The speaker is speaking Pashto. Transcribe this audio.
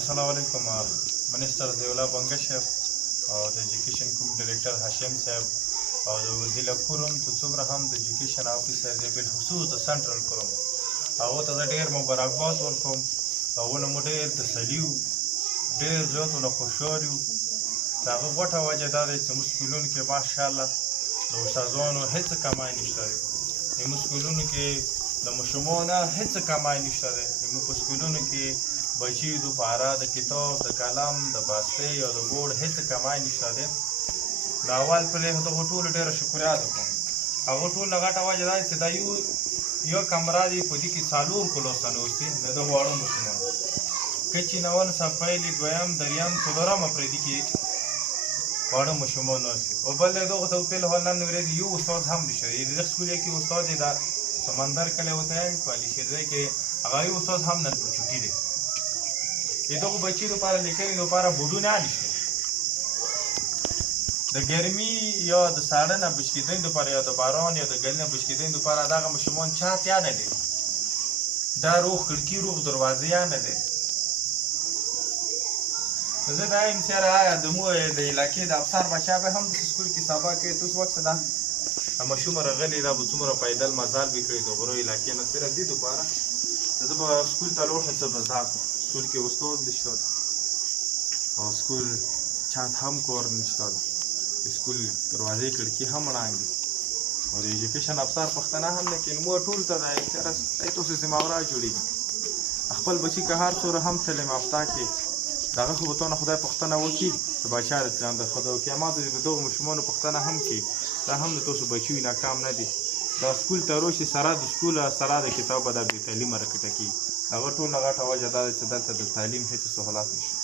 السلام علیکم. منسٹر ضیاءالله بنګه صاحب او د ایجوکیشن کوم ډایرکټر هاشم صاحب او د وزیر کوروم ته څومره هم د ایجوکیشن افیسر دی بالخصوص د سنټرل کوروم هغه ته زه ډېر مبارکباد ورکوم. هغونه مو ډېر تسلي وو، ډېر زیاتونه خوشحال یو. د هغه غوټه وجه دا دی چې زموږ سکولونو کې ماشاءالله د استادانو هېڅ کمای نشته دی. زموږ سکولونو کې د ماشومانو هېڅ کمای نشته دی. زموږ په سکولونو کې بچیو دپاره د کتاب، د قلم، د بستې او د بورډ هېڅ کمای نشته دی. د اول پلې دغو ټولو ډېره شکریه ده کوم. هغه ټول نه غټه وجه دا چې دا یو کمره دی، په دې کې 4 کلاسه ناست دي د دغو واړه ماشومانو. کچې نول، صفیلې، دویم، دریم، څلورمه پرې دي کې واړه ماشومان ناست دي. او بل د دغو ته فلحال نن ورځ یو استاد هم نشته دی. د دغه سکول کې استاد دی، د سمندر کلی ورته وایي په علیشهځای کې، هغه یو استاد هم نن په چوټي دی. د دغو بچیو لپاره لیکنې لپاره بورډونه نشته. د ګرمي یا د ساړه نه بچ کېدنې لپاره یا د باران یا د ګل نه بچ کېدنې لپاره دغه ماشومان چت یا نه دی، دا روغ کړکي روغ دروازې یا نه دی. زه دا یم سره آیا د مو د علاقې د افسر بچا به هم د سکول کې سبا کوي توس وخت ده ماشوم راغلی دا به څومره پیدل مزال به کړی د غرو علاقې نه صرف دې لپاره زه به سکول ته لاړ شم. څه به زده کړم. سکول کې استاد نشته او سکول چت هم کور نشته، سکول دروازې کړکي هم ړنګ دي او د ایجوکیشن افسر پښتنه هم نه کوي. مو ټول ته دی تاسو ذمهواره جوړېږي. خپل بچي که هر څومره هم تعلیم یافته کړي، دغه خو به تا نه خدای پوښتنه وکړي د بچا د خدای قیامت د دغو ماشومانو پوښتنه هم کوي. دا هم د تاسو بچیو ناکام نه دي. دا سکول ته راشي سره د سکول سره د کتاب به دا بې تعلیمه راکټه کېږي. هغه ټول نه غټه وجه دا ده چې دلته د تعلیم هېڅ سهولت نشته.